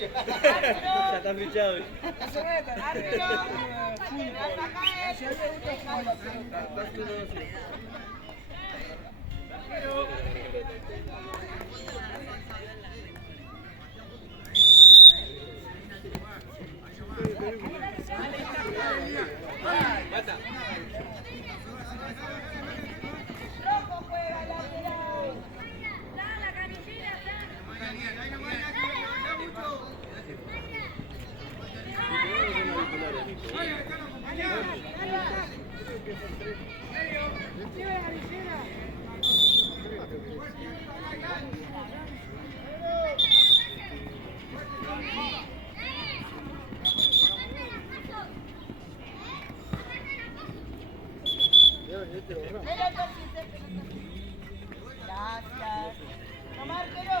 Ya están fichados. Gracias. Tomar, pero.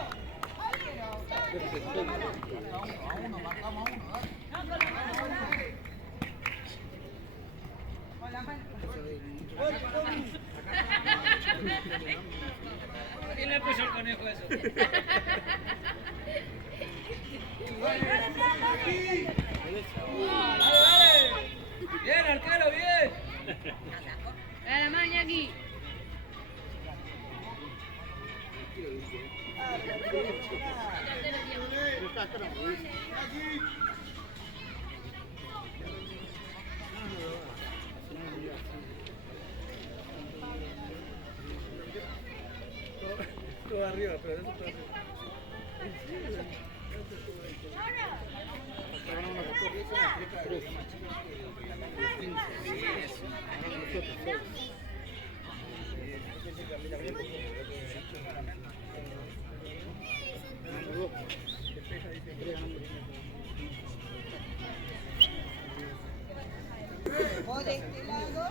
Con la mano. ¿Quién le puso el conejo eso? Dale. Bien, arquero, bien. Dale, maña aquí. Todo arriba, pero eso está arriba. Vos de este lado.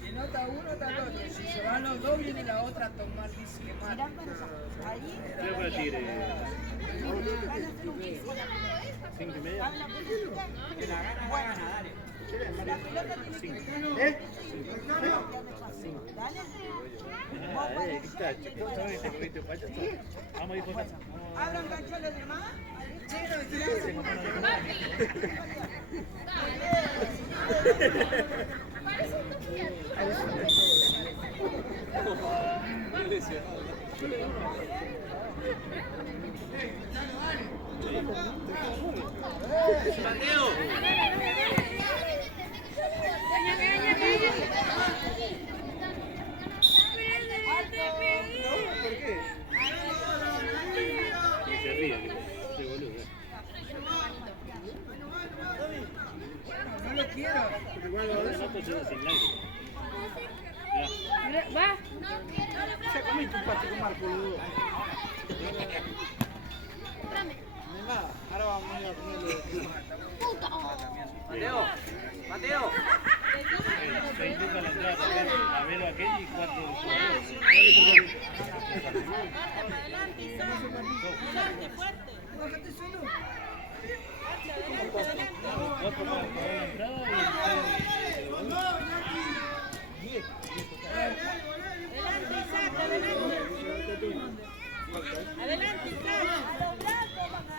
Si no está uno, está el otro. Si se van los dos, viene la otra a tomar disque más. Mirá para allá. Ahí. Creo que Tigre. Van a hacer un piso. 5:30. Habla política. Bueno, dale. La pelota tiene que estar. Dale. Vos para allá, yo para allá. Vamos a ir por acá. Abran cancha a los demás. Mateo. Se ríe, se boludo. No lo quiero. Mira, va. Se comiste un pato con Marco Ludo. Ahora vamos a ir a ponerle. Mateo, Mateo. Se induca la entrada también a verlo aquel y 4 jugadores. Adelante, Isa. Adelante, fuerte. Bájate solo. Adelante. 4 para pagar la entrada y Adelante, Isaac, adelante. Adelante, Isaac. A los brazos, mamá.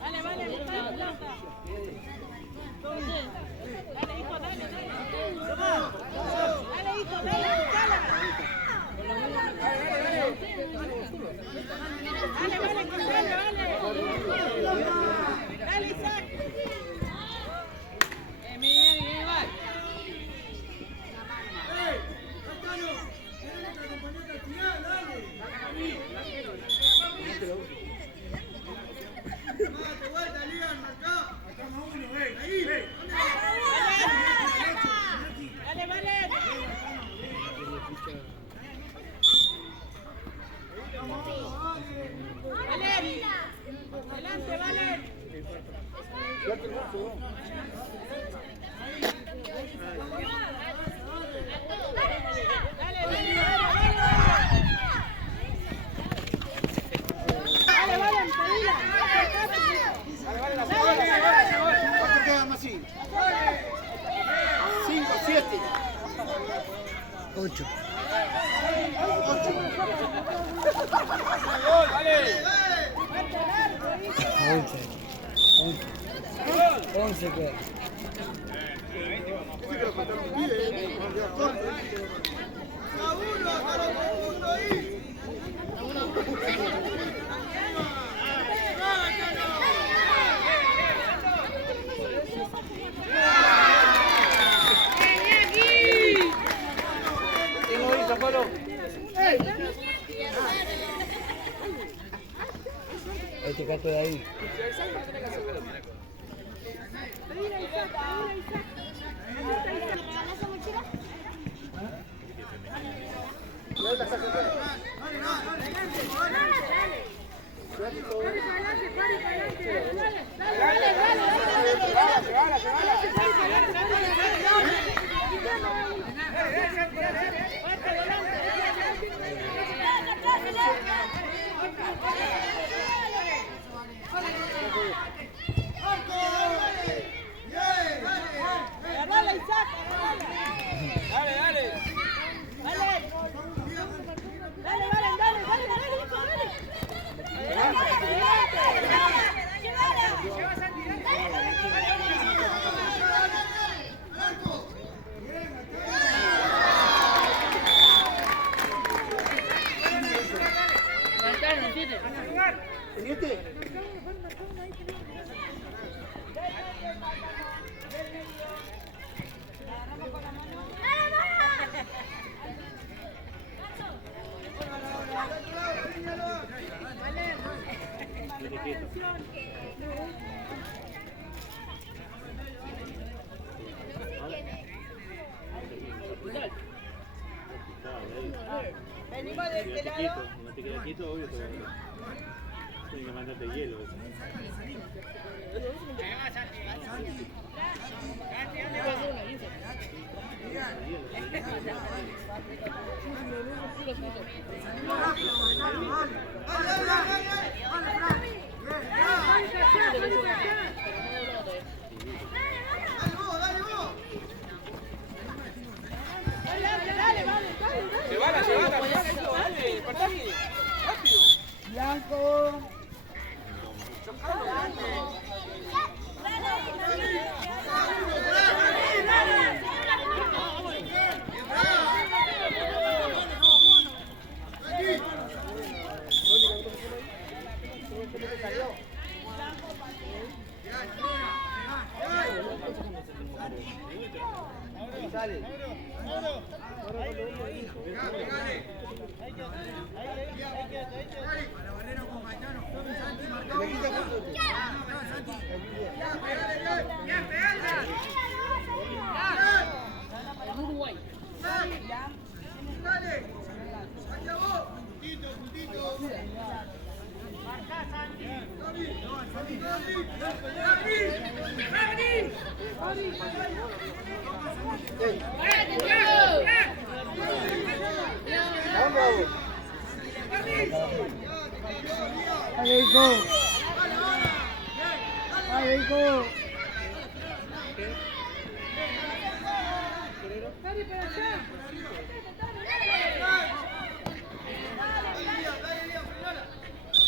Dale, vale, busca la pelota. Dale, hijo, dale, dale. Dale, hijo, dale, buscala. Dale, vale, Gonzalo, dale. Dale, Isaac. Bien, bien, va. Dale, vale. Vale. Adelante, vale. Dale, dale, dale, dale. 8. ¡Gol, vale! 11 queda. ¿Quién lo hizo, Polo? Este cato de ahí. Venimos de este lado. No te queda quieto, obvio, pero tiene que mandarte hielo. Llévala, dale, partí, rápido. Blanco. Uruguay. Ahí go. Ahí go.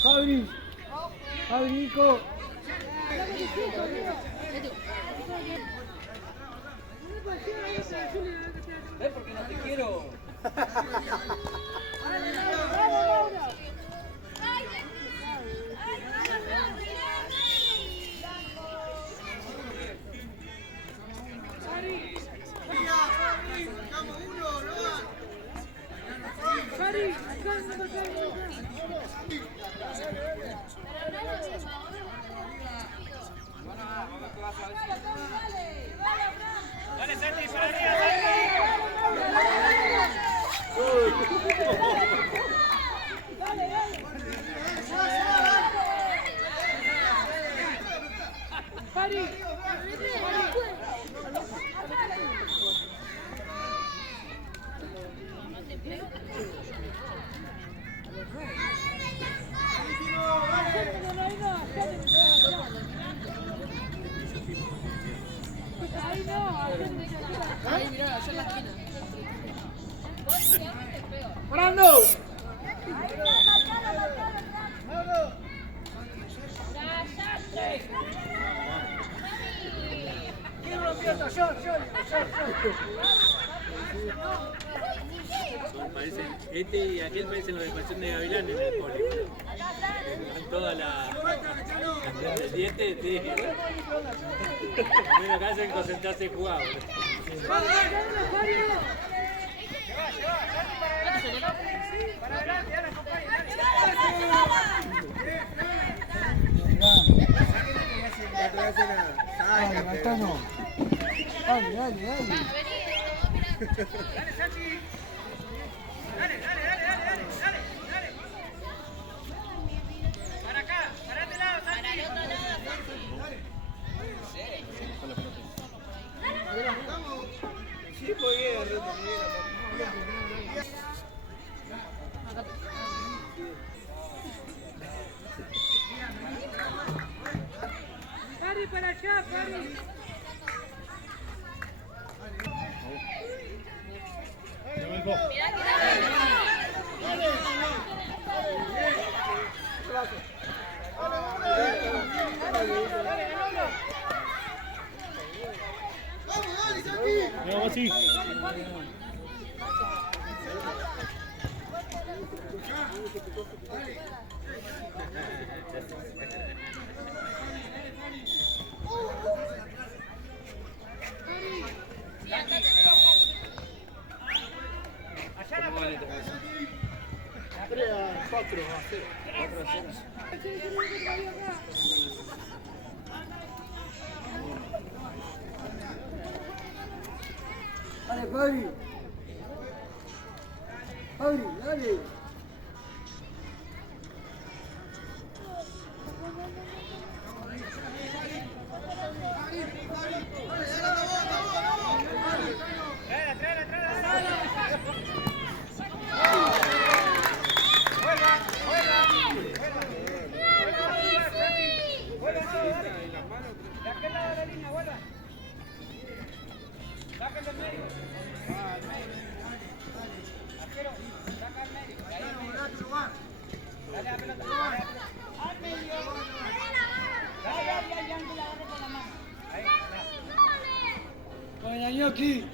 Fabri. Fabrico. ¿Ves por qué no te quiero? Dale, Santi, para arriba, Ahí, mirá, allá en la esquina. ¡Brando! ¿Quién rompió esto? Yo. Este y aquel parecen los de Pasión de Gavilán en el poli. Con toda la. El diente, te dije. Lo único que hacen es concentrarse y jugar. Para adelante, dale, Dale, Gastano. Dale. Dale, Santi. Dale. Para acá, para este lado, Santi. Para el otro lado. Sí, podía Cari, para allá, Cari. Vamos así. Dale, Fabri. Dale. Con el ñoqui.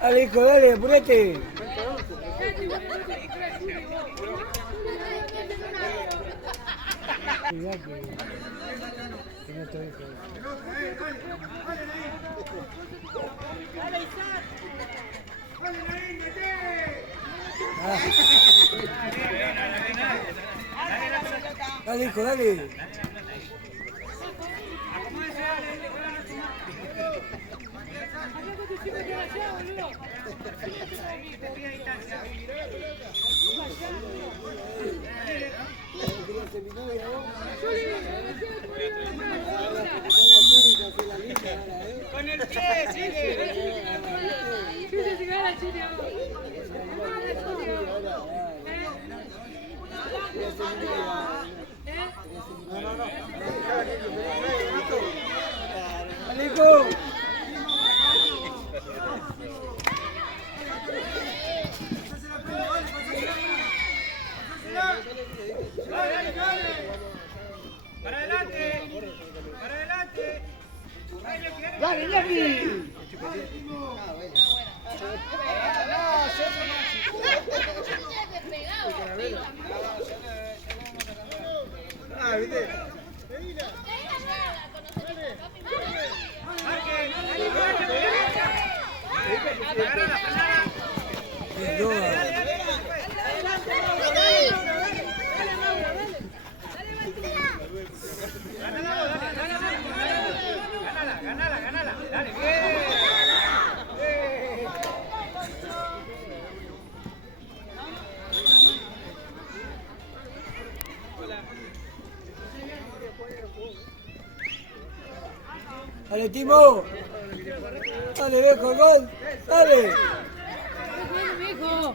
Dale, hijo, dale, apurate. Dale, hijo, dale. Con el pie, sigue. Alejo. Para adelante. Dale, Jackie. Ah, ¿viste? Dale, Timo. Dale, viejo, gol. Dale. Bien, mijo.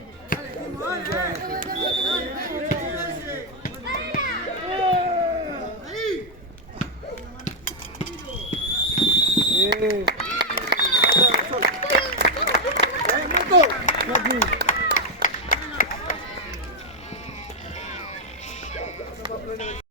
Marco.